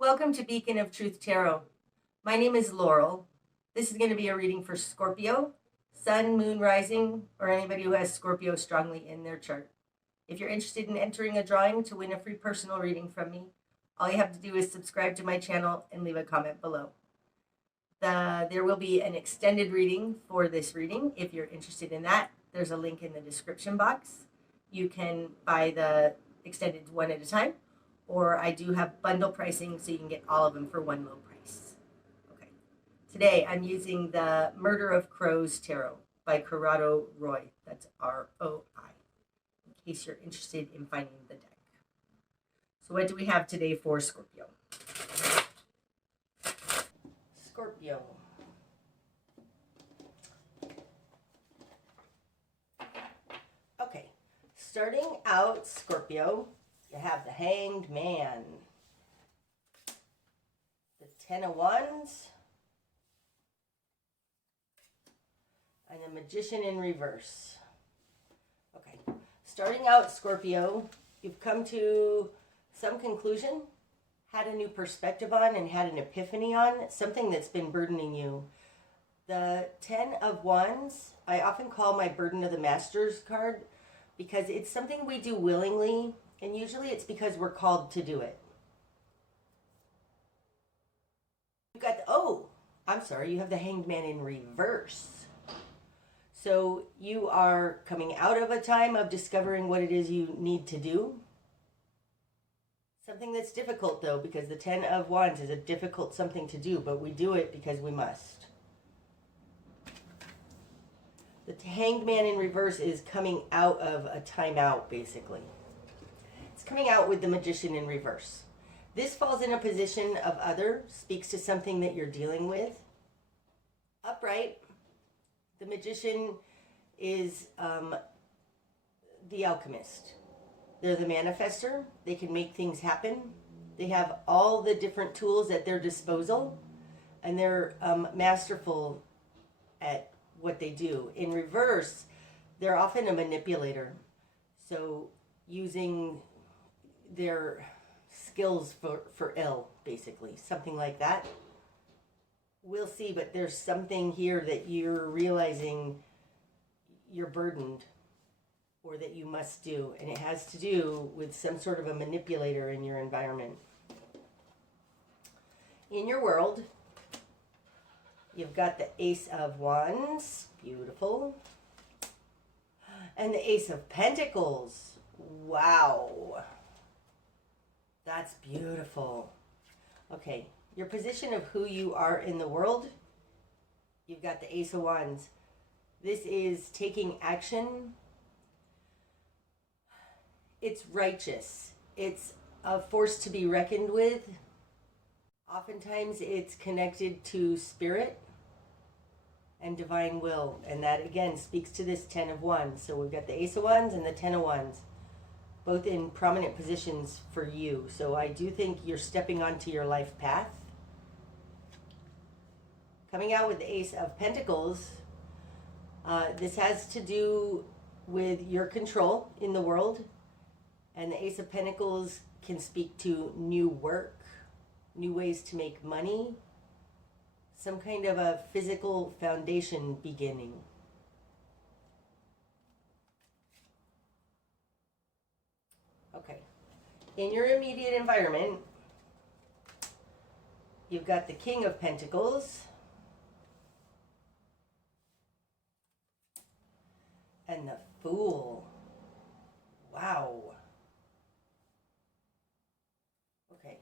Welcome to Beacon of Truth Tarot. My name is Laurel. This is going to be a reading for Scorpio, Sun, Moon, Rising, or anybody who has Scorpio strongly in their chart. If you're interested in entering a drawing to win a free personal reading from me, all you have to do is subscribe to my channel and leave a comment below. There will be an extended reading for this reading. If you're interested in that, there's a link in the description box. You can buy the extended one at a time, or I do have bundle pricing so you can get all of them for one low price. Okay. Today I'm using the Murder of Crows Tarot by Corrado Roi. That's R-O-I, in case you're interested in finding the deck. So what do we have today for Scorpio? Scorpio. Okay, starting out, Scorpio, you have the Hanged Man, the Ten of Wands, and the Magician in reverse. Okay, starting out, Scorpio, you've come to some conclusion, had a new perspective on, and had an epiphany on something that's been burdening you. The Ten of Wands, I often call my Burden of the Masters card because it's something we do willingly, and usually it's because we're called to do it. You got, you have the Hanged Man in reverse. So you are coming out of a time of discovering what it is you need to do. Something that's difficult, though, because the Ten of Wands is a difficult something to do, but we do it because we must. The Hanged Man in reverse is coming out of a timeout, basically. It's coming out with the Magician in reverse. This falls in a position of other, speaks to something that you're dealing with. Upright, the Magician is the alchemist. They're the manifester. They can make things happen. They have all the different tools at their disposal, and they're masterful at what they do. In reverse, they're often a manipulator. So using their skills for ill, basically, something like that. We'll see, but there's something here that you're realizing you're burdened, or that you must do, and it has to do with some sort of a manipulator in your environment. In your world, you've got the Ace of Wands, beautiful, and the Ace of Pentacles. Wow, that's beautiful. Okay, your position of who you are in the world, you've got the Ace of Wands. This is taking action. It's righteous. It's a force to be reckoned with. Oftentimes it's connected to spirit and divine will. And that, again, speaks to this Ten of Wands. So we've got the Ace of Wands and the Ten of Wands, both in prominent positions for you. So I do think you're stepping onto your life path. Coming out with the Ace of Pentacles, this has to do with your control in the world. And the Ace of Pentacles can speak to new work, new ways to make money, some kind of a physical foundation beginning. Okay. In your immediate environment, you've got the King of Pentacles and the Fool. Wow. Okay.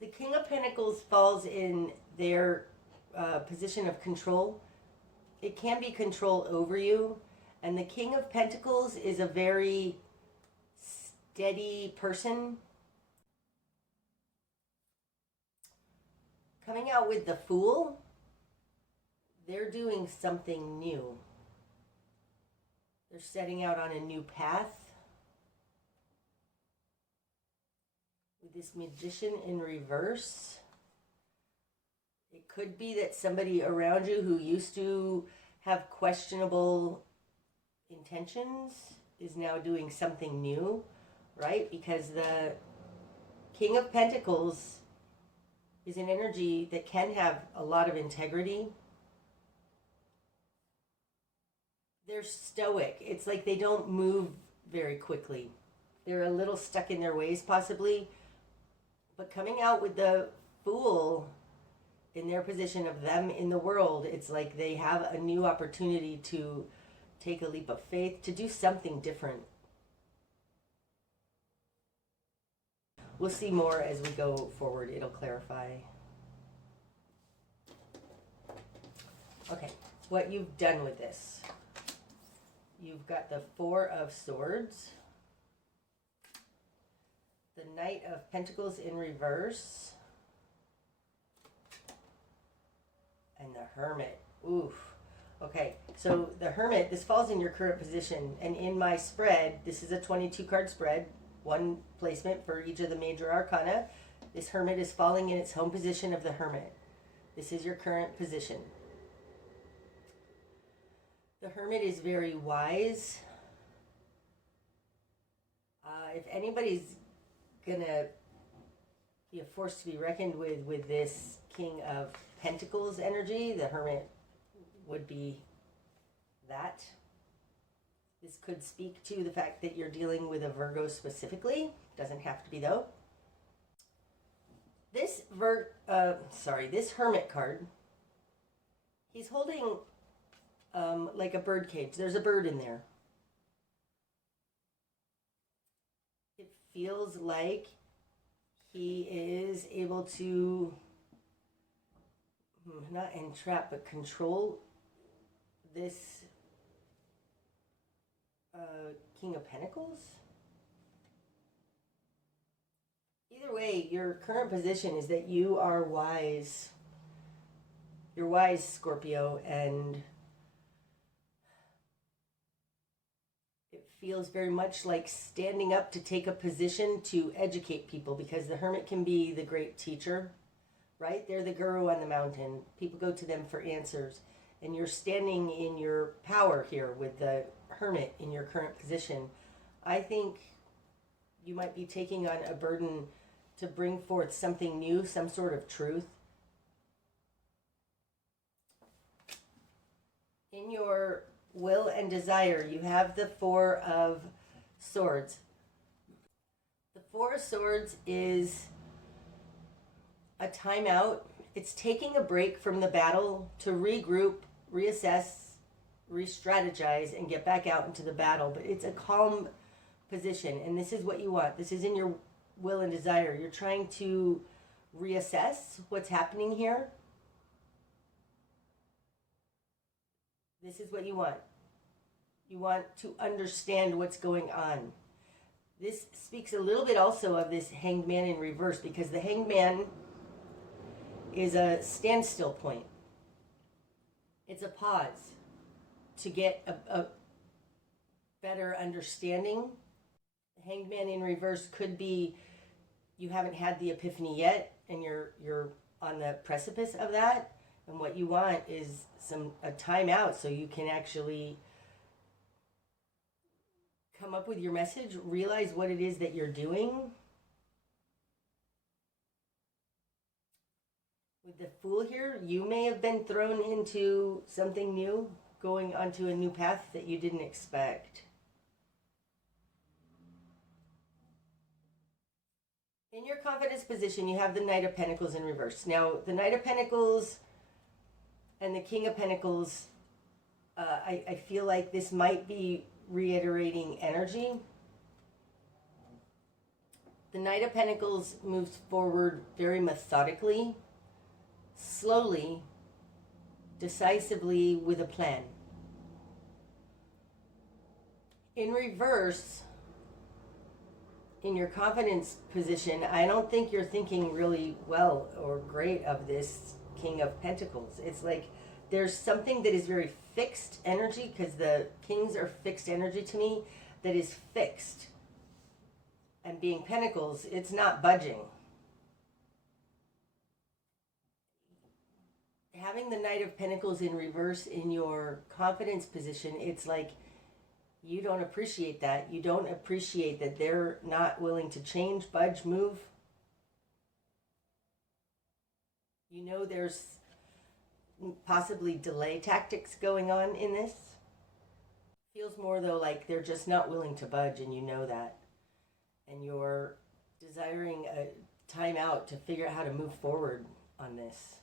The King of Pentacles falls in their position of control. It can be control over you. And the King of Pentacles is a very steady person. Coming out with the Fool, they're doing something new. They're setting out on a new path. With this Magician in reverse, it could be that somebody around you who used to have questionable intentions is now doing something new, right? Because the King of Pentacles is an energy that can have a lot of integrity. They're stoic. It's like they don't move very quickly. They're a little stuck in their ways possibly. But coming out with the Fool in their position of them in the world, it's like they have a new opportunity to take a leap of faith, to do something different. We'll see more as we go forward. It'll clarify. Okay, what you've done with this. You've got the Four of Swords, the Knight of Pentacles in reverse, and the Hermit. Oof. Okay, so the Hermit, this falls in your current position, and in my spread, this is a 22 card spread, one placement for each of the major arcana. This Hermit is falling in its home position of the Hermit. This is your current position. The Hermit is very wise. If anybody's gonna be a force to be reckoned with this King of Pentacles energy, the Hermit would be that. This could speak to the fact that you're dealing with a Virgo specifically. Doesn't have to be though. This this Hermit card, he's holding like a bird cage. There's a bird in there. It feels like he is able to not entrap but control this King of Pentacles. Either way, your current position is that you are wise. You're wise, Scorpio, and it feels very much like standing up to take a position to educate people, because the Hermit can be the great teacher, right? They're the guru on the mountain. People go to them for answers. And you're standing in your power here with the Hermit in your current position. I think you might be taking on a burden to bring forth something new, some sort of truth. In your will and desire, you have the Four of Swords. The Four of Swords is a timeout. It's taking a break from the battle to regroup, reassess, re-strategize, and get back out into the battle. But it's a calm position, and this is what you want. This is in your will and desire. You're trying to reassess what's happening here. This is what you want. You want to understand what's going on. This speaks a little bit also of this Hanged Man in reverse, because the Hanged Man is a standstill point. It's a pause to get a better understanding. The Hanged Man in reverse could be you haven't had the epiphany yet, and you're on the precipice of that, and what you want is a time out so you can actually come up with your message, realize what it is that you're doing. With the Fool here, you may have been thrown into something new, going onto a new path that you didn't expect. In your confidence position, you have the Knight of Pentacles in reverse. Now, the Knight of Pentacles and the King of Pentacles, I feel like this might be reiterating energy. The Knight of Pentacles moves forward very methodically, slowly, decisively, with a plan. In reverse, in your confidence position, I don't think you're thinking really well or great of this King of Pentacles. It's like there's something that is very fixed energy, because the kings are fixed energy to me, that is fixed. And being Pentacles, it's not budging. Having the Knight of Pentacles in reverse in your confidence position, it's like you don't appreciate that. You don't appreciate that they're not willing to change, budge, move. You know there's possibly delay tactics going on in this. Feels more though like they're just not willing to budge, and you know that. And you're desiring a time out to figure out how to move forward on this.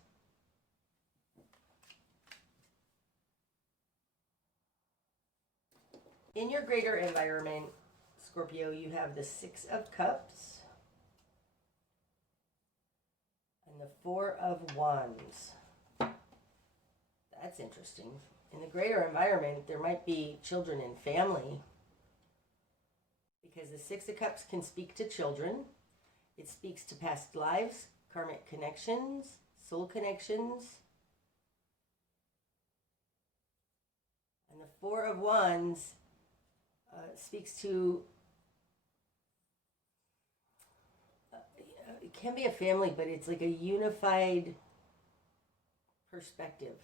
In your greater environment, Scorpio, you have the Six of Cups and the Four of Wands. That's interesting. In the greater environment, there might be children and family, because the Six of Cups can speak to children. It speaks to past lives, karmic connections, soul connections. And the Four of Wands speaks to, it can be a family, but it's like a unified perspective.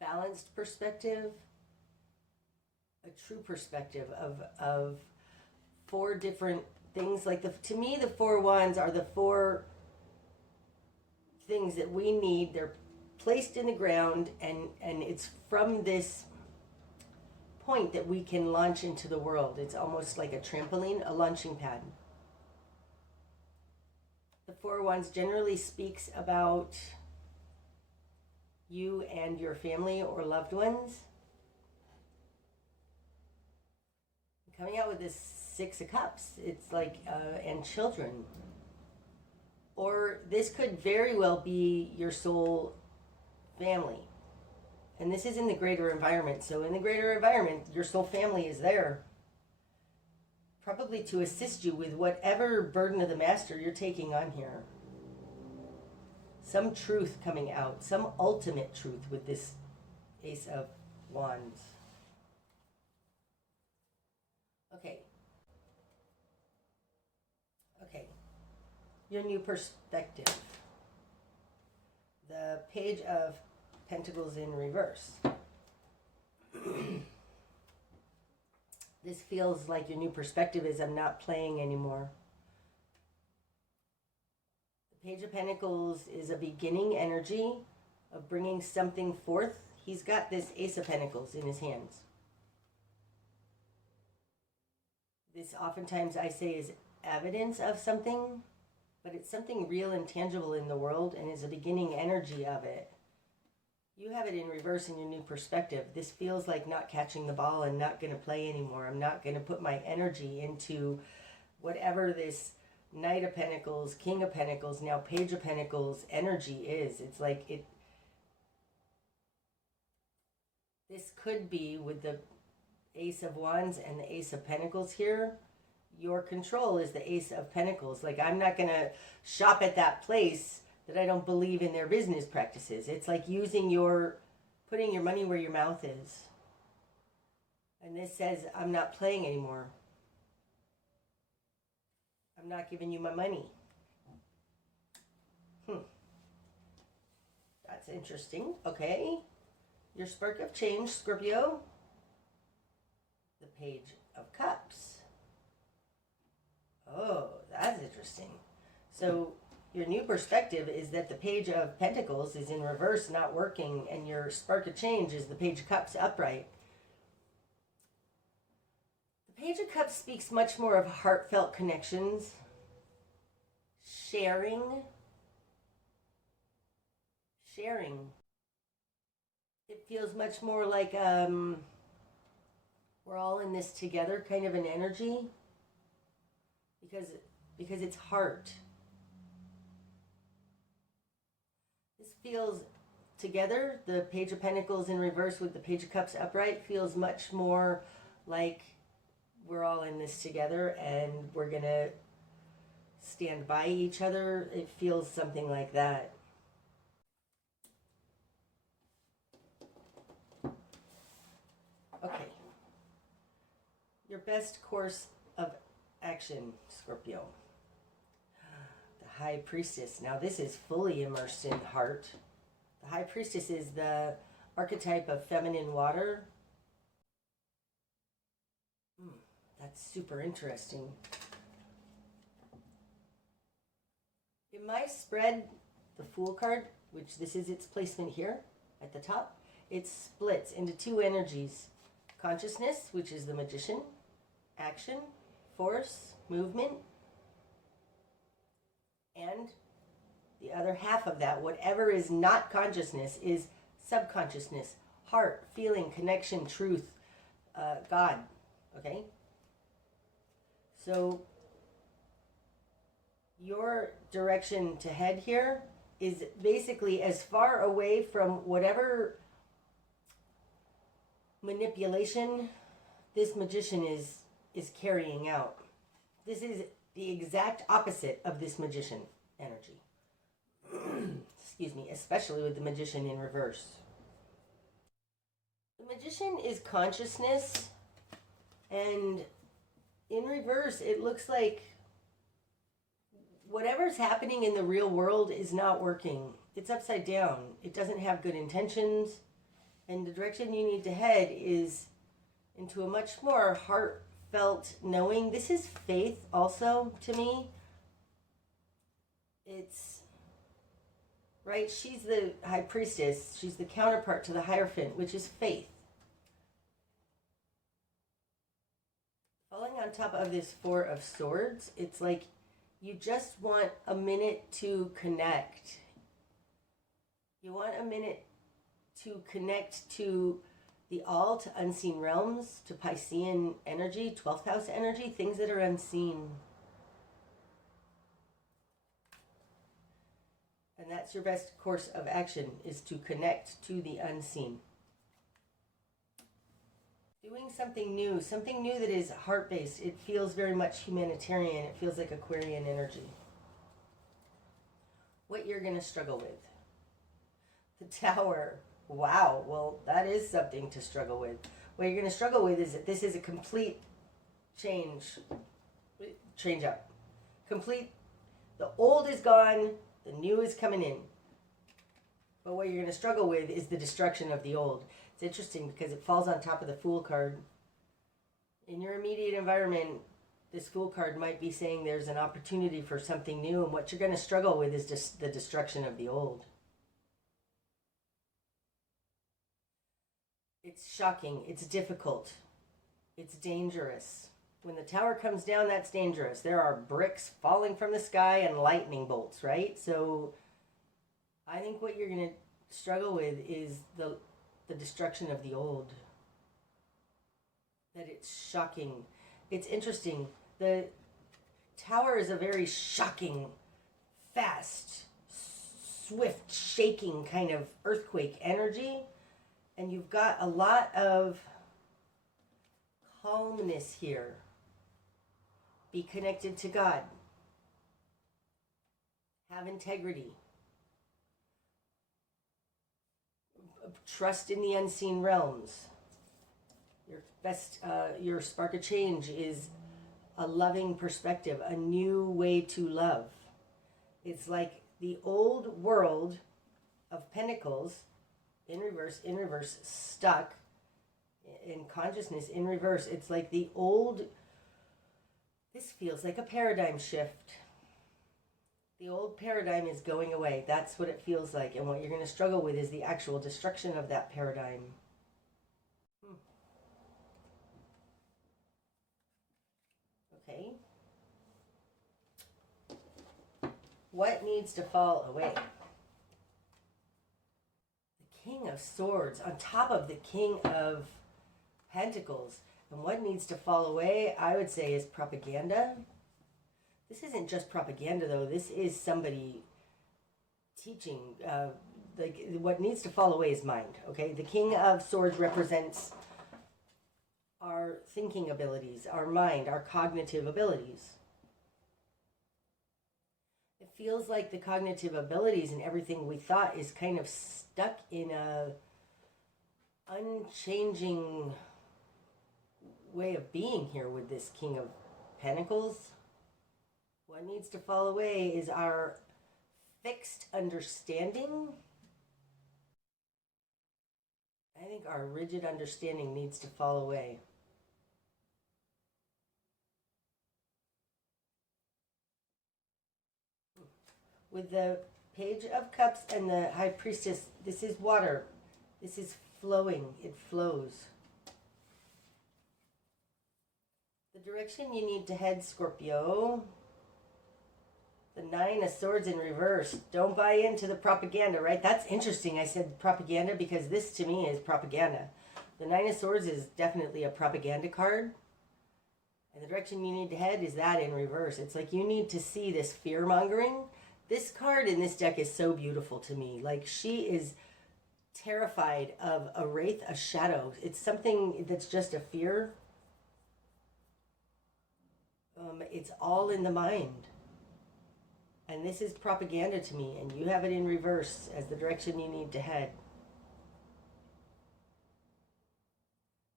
A balanced perspective, a true perspective of four different things. Like to me, the Four Wands are the four things that we need. They're placed in the ground, and it's from this point that we can launch into the world. It's almost like a trampoline, a launching pad. The Four Wands generally speaks about you and your family or loved ones. Coming out with this Six of Cups, it's like, and children. Or this could very well be your soul family. And this is in the greater environment. So in the greater environment, your soul family is there, probably to assist you with whatever burden of the master you're taking on here. Some truth coming out, some ultimate truth with this Ace of Wands. Okay. Your new perspective. The Page of Pentacles in reverse. This feels like your new perspective is, I'm not playing anymore. The Page of Pentacles is a beginning energy of bringing something forth. He's got this Ace of Pentacles in his hands. This oftentimes I say is evidence of something, but it's something real and tangible in the world, and is a beginning energy of it. You have it in reverse in your new perspective. This feels like not catching the ball and not going to play anymore. I'm not going to put my energy into whatever this Knight of Pentacles, King of Pentacles, now Page of Pentacles energy is. It's like it. This could be with the Ace of Wands and the Ace of Pentacles here. Your control is the Ace of Pentacles. Like, I'm not going to shop at that place that I don't believe in their business practices. It's like putting your money where your mouth is. And this says, I'm not playing anymore. I'm not giving you my money. That's interesting. Okay. Your spark of change, Scorpio. The Page of Cups. Oh, that's interesting. So your new perspective is that the Page of Pentacles is in reverse, not working, and your spark of change is the Page of Cups upright. The Page of Cups speaks much more of heartfelt connections, sharing. It feels much more like we're all in this together kind of an energy, because it's heart. This feels together, the Page of Pentacles in reverse with the Page of Cups upright feels much more like we're all in this together and we're going to stand by each other. It feels something like that. Okay. Your best course of action, Scorpio. The High Priestess. Now this is fully immersed in heart. The High Priestess is the archetype of feminine water. That's super interesting. In my spread, the Fool card, which this is its placement here at the top, it splits into two energies. Consciousness, which is the Magician, action, force, movement, and the other half of that, whatever is not consciousness, is subconsciousness, heart, feeling, connection, truth, God, okay? So your direction to head here is basically as far away from whatever manipulation this magician is carrying out. This is the exact opposite of this magician energy. Excuse me, especially with the magician in reverse. The magician is consciousness, and in reverse, it looks like whatever's happening in the real world is not working. It's upside down. It doesn't have good intentions, and the direction you need to head is into a much more heartfelt knowing. This is faith also to me. It's right, she's the high priestess. She's the counterpart to the Hierophant, which is faith. Falling on top of this Four of Swords, it's like you just want a minute to connect. You want a minute to connect to the all, to unseen realms, to Piscean energy, 12th house energy, things that are unseen. And that's your best course of action, is to connect to the unseen. Doing something new that is heart-based. It feels very much humanitarian. It feels like Aquarian energy. What you're going to struggle with. The Tower. Wow, well, that is something to struggle with. What you're going to struggle with is that this is a complete change up. Complete, the old is gone, the new is coming in. But what you're going to struggle with is the destruction of the old. It's interesting because it falls on top of the Fool card. In your immediate environment, this Fool card might be saying there's an opportunity for something new, and what you're going to struggle with is just the destruction of the old. It's shocking. It's difficult. It's dangerous. When the Tower comes down, that's dangerous. There are bricks falling from the sky and lightning bolts, right? So I think what you're going to struggle with is the destruction of the old. That it's shocking. It's interesting. The Tower is a very shocking, fast, swift, shaking kind of earthquake energy. And you've got a lot of calmness here. Be connected to God. Have integrity. Trust in the unseen realms. Your spark of change is a loving perspective, a new way to love. It's like the old world of Pentacles in reverse, stuck in consciousness in reverse. It's like the old, this feels like a paradigm shift. The old paradigm is going away. That's what it feels like. And what you're going to struggle with is the actual destruction of that paradigm. Okay. What needs to fall away? The King of Swords on top of the King of Pentacles. And what needs to fall away, I would say, is propaganda. This isn't just propaganda, though. This is somebody teaching. What needs to fall away is mind, okay? The King of Swords represents our thinking abilities, our mind, our cognitive abilities. It feels like the cognitive abilities and everything we thought is kind of stuck in a unchanging way of being here with this King of Pentacles. What needs to fall away is our fixed understanding. I think our rigid understanding needs to fall away. With the Page of Cups and the High Priestess, this is water. This is flowing. It flows. The direction you need to head, Scorpio. The Nine of Swords in reverse. Don't buy into the propaganda, right? That's interesting. I said propaganda because this to me is propaganda. The Nine of Swords is definitely a propaganda card. And the direction you need to head is that in reverse. It's like you need to see this fear-mongering. This card in this deck is so beautiful to me. Like, she is terrified of a wraith, a shadow. It's something that's just a fear. It's all in the mind. And this is propaganda to me, and you have it in reverse as the direction you need to head.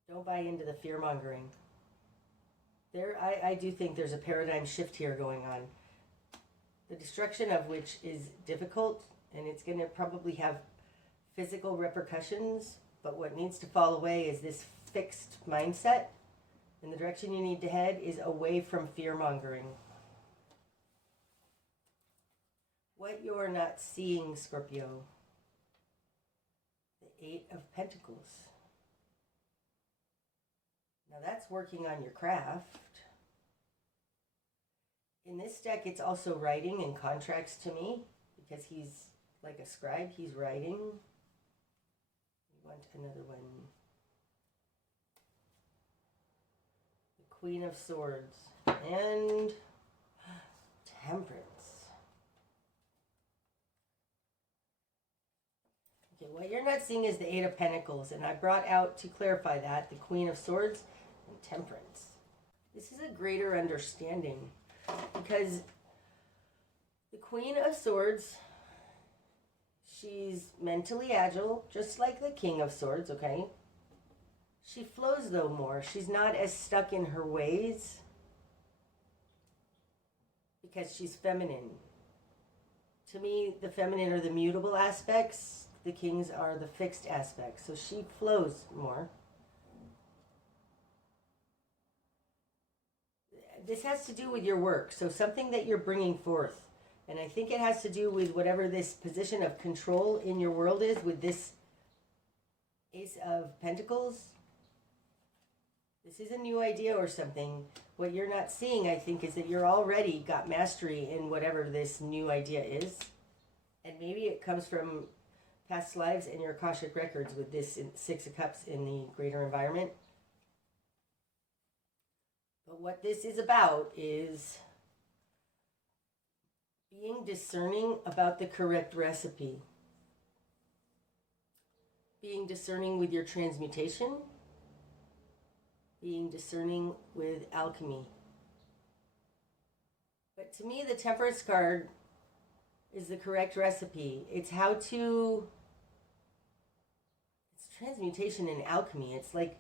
Don't buy into the fear-mongering. I do think there's a paradigm shift here going on. The destruction of which is difficult, and it's going to probably have physical repercussions, but what needs to fall away is this fixed mindset, and the direction you need to head is away from fear-mongering. What you're not seeing, Scorpio. The Eight of Pentacles. Now that's working on your craft. In this deck, it's also writing and contracts to me, because he's like a scribe, he's writing. We want another one. The Queen of Swords and Temperance. Okay, what you're not seeing is the Eight of Pentacles, and I brought out, to clarify that, the Queen of Swords and Temperance. This is a greater understanding, because the Queen of Swords, she's mentally agile, just like the King of Swords, okay? She flows, though, more. She's not as stuck in her ways, because she's feminine. To me, the feminine are the mutable aspects. The kings are the fixed aspects. So she flows more. This has to do with your work. So something that you're bringing forth. And I think it has to do with whatever this position of control in your world is, with this Ace of Pentacles. This is a new idea or something. What you're not seeing, I think, is that you're already got mastery in whatever this new idea is. And maybe it comes from past lives and your Akashic records with this Six of Cups in the greater environment. But what this is about is being discerning about the correct recipe. Being discerning with your transmutation. Being discerning with alchemy. But to me, the Temperance card is the correct recipe. It's how to... It's transmutation and alchemy. It's like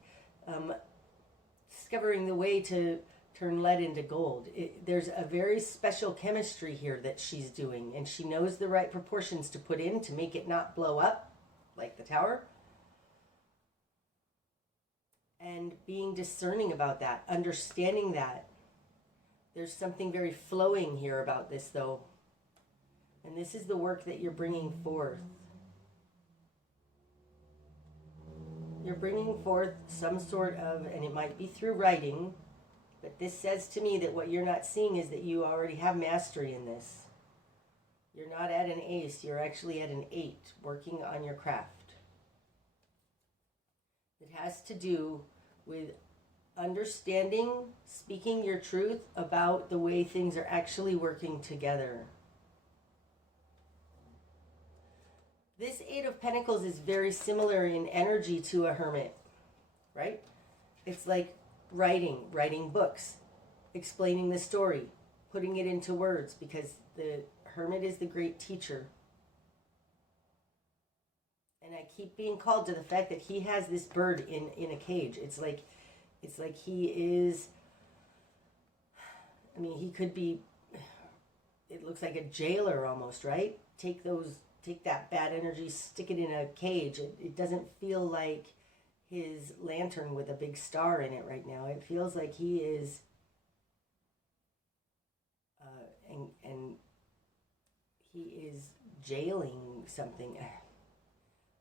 discovering the way to turn lead into gold. There's a very special chemistry here that she's doing, and she knows the right proportions to put in to make it not blow up like the tower. And being discerning about that, understanding that. There's something very flowing here about this, though. And this is the work that you're bringing forth. You're bringing forth some sort of, and it might be through writing, but this says to me that what you're not seeing is that you already have mastery in this. You're not at an ace, you're actually at an 8, working on your craft. It has to do with understanding, speaking your truth about the way things are actually working together. This Eight of Pentacles is very similar in energy to a hermit, right? It's like writing books, explaining the story, putting it into words, because the hermit is the great teacher. And I keep being called to the fact that he has this bird in a cage. It's like he is, I mean, he could be, it looks like a jailer almost, right? Take that bad energy, stick it in a cage. It doesn't feel like his lantern with a big star in it right now. It feels like he is, and he is jailing something.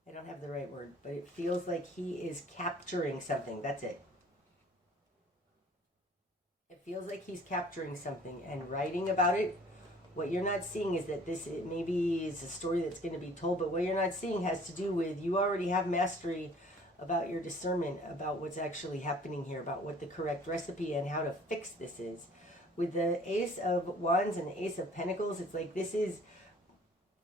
I don't have the right word, but it feels like he is capturing something. That's it. It feels like he's capturing something and writing about it. What you're not seeing is that this maybe is a story that's going to be told, but what you're not seeing has to do with you already have mastery about your discernment, about what's actually happening here, about what the correct recipe and how to fix this is. With the Ace of Wands and the Ace of Pentacles, it's like this is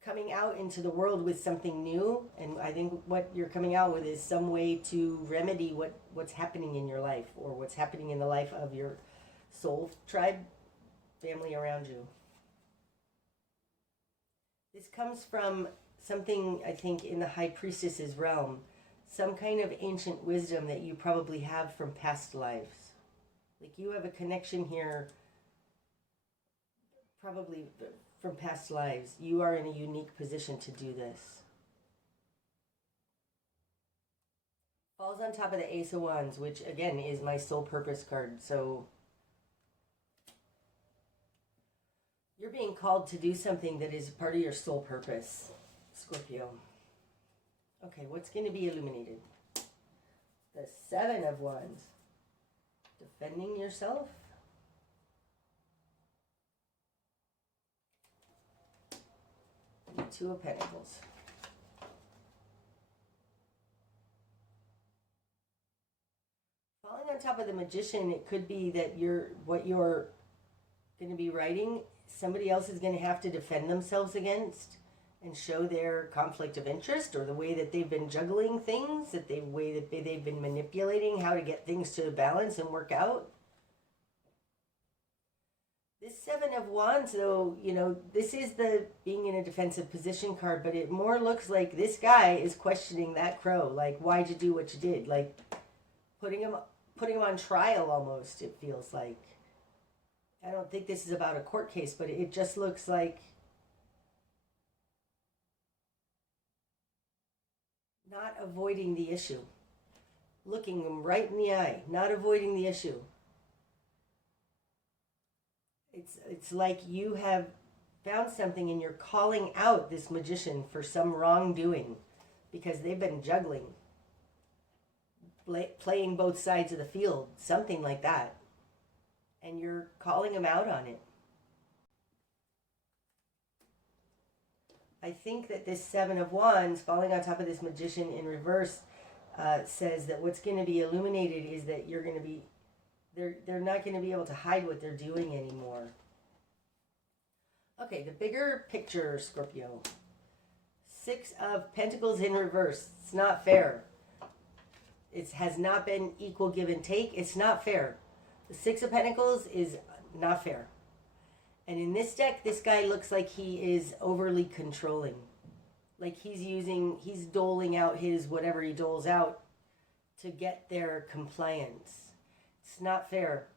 coming out into the world with something new, and I think what you're coming out with is some way to remedy what's happening in your life, or what's happening in the life of your soul tribe family around you. This comes from something, I think, in the High Priestess's realm, some kind of ancient wisdom that you probably have from past lives. Like you have a connection here, probably from past lives. You are in a unique position to do this. Falls on top of the Ace of Wands, which again is my soul purpose card. So you're being called to do something that is part of your soul purpose, Scorpio. Okay, what's going to be illuminated? The Seven of Wands. Defending yourself. The Two of Pentacles. Falling on top of the Magician, it could be that what you're going to be writing, somebody else is going to have to defend themselves against and show their conflict of interest, or the way that they've been juggling things, way that they've been manipulating how to get things to balance and work out. This Seven of Wands, though, this is the being in a defensive position card, but it more looks like this guy is questioning that crow. Like, why'd you do what you did? Like, putting him on trial almost, it feels like. I don't think this is about a court case, but it just looks like not avoiding the issue. Looking him right in the eye, not avoiding the issue. It's like you have found something and you're calling out this Magician for some wrongdoing because they've been juggling, playing both sides of the field, something like that. And you're calling him out on it. I think that this Seven of Wands falling on top of this Magician in reverse says that what's going to be illuminated is that you're going to be, they're not going to be able to hide what they're doing anymore. Okay, the bigger picture, Scorpio. Six of Pentacles in reverse. It's not fair. It has not been equal give and take. It's not fair. The Six of Pentacles is not fair. And in this deck, this guy looks like he is overly controlling. Like he's doling out his whatever he doles out to get their compliance. It's not fair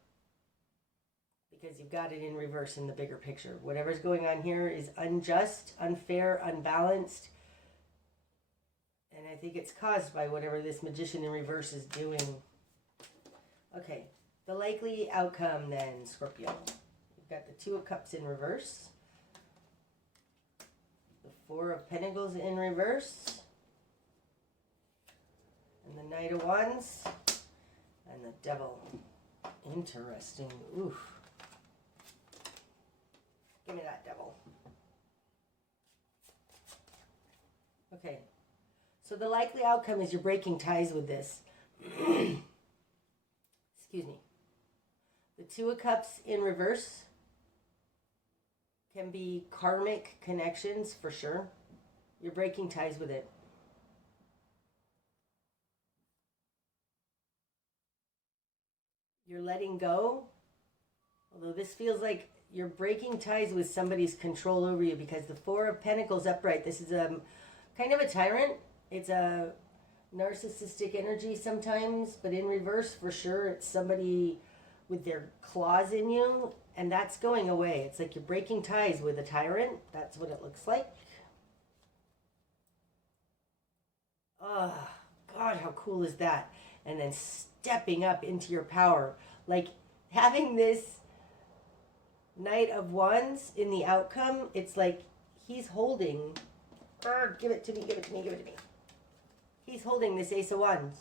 because you've got it in reverse in the bigger picture. Whatever's going on here is unjust, unfair, unbalanced. And I think it's caused by whatever this Magician in reverse is doing. Okay, the likely outcome then, Scorpio. You've got the Two of Cups in reverse. The Four of Pentacles in reverse. And the Knight of Wands. And the Devil. Interesting. Oof. Give me that Devil. Okay. So the likely outcome is you're breaking ties with this. Excuse me. The Two of Cups in reverse can be karmic connections for sure. You're breaking ties with it. You're letting go. Although this feels like you're breaking ties with somebody's control over you, because the Four of Pentacles upright, this is a kind of a tyrant. It's a narcissistic energy sometimes, but in reverse for sure it's somebody with their claws in you, and that's going away. It's like you're breaking ties with a tyrant. That's what it looks like. Oh, God, how cool is that? And then stepping up into your power. Like having this Knight of Wands in the outcome, it's like he's holding, give it to me, give it to me, give it to me. He's holding this Ace of Wands.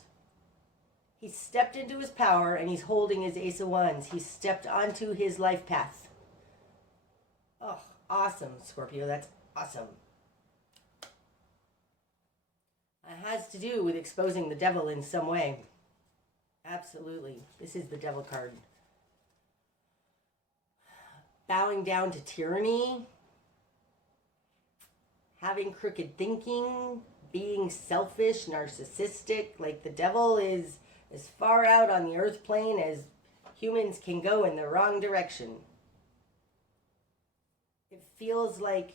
He stepped into his power and he's holding his Ace of Wands. He stepped onto his life path. Oh, awesome, Scorpio. That's awesome. It has to do with exposing the devil in some way. Absolutely. This is the devil card. Bowing down to tyranny. Having crooked thinking. Being selfish, narcissistic. Like the devil is as far out on the earth plane as humans can go in the wrong direction. It feels like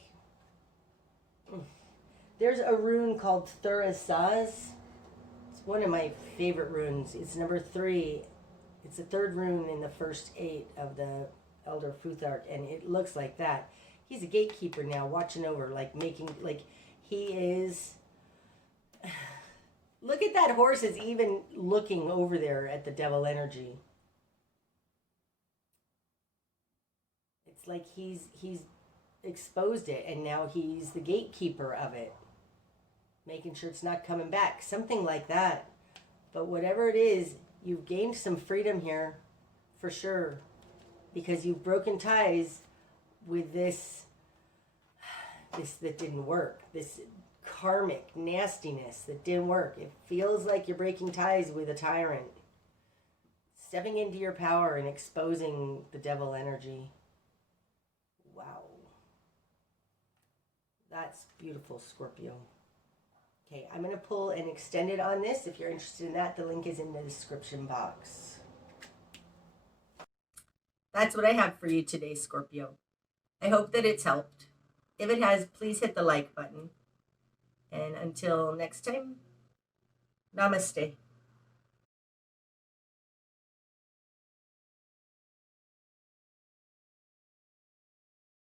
there's a rune called Thurisaz. It's one of my favorite runes. It's number 3. It's the 3rd rune in the first 8 of the Elder Futhark, and it looks like that. He's a gatekeeper now, watching over, like making, like he is. Look at that horse is even looking over there at the devil energy. It's like he's exposed it, and now he's the gatekeeper of it, making sure it's not coming back, something like that. But whatever it is, you've gained some freedom here for sure, because you've broken ties with this that didn't work, this karmic nastiness that didn't work. It feels like you're breaking ties with a tyrant, stepping into your power and exposing the devil energy. Wow. That's beautiful, Scorpio. Okay, I'm going to pull an extended on this. If you're interested in that, the link is in the description box. That's what I have for you today, Scorpio. I hope that it's helped. If it has, please hit the like button. And until next time, namaste.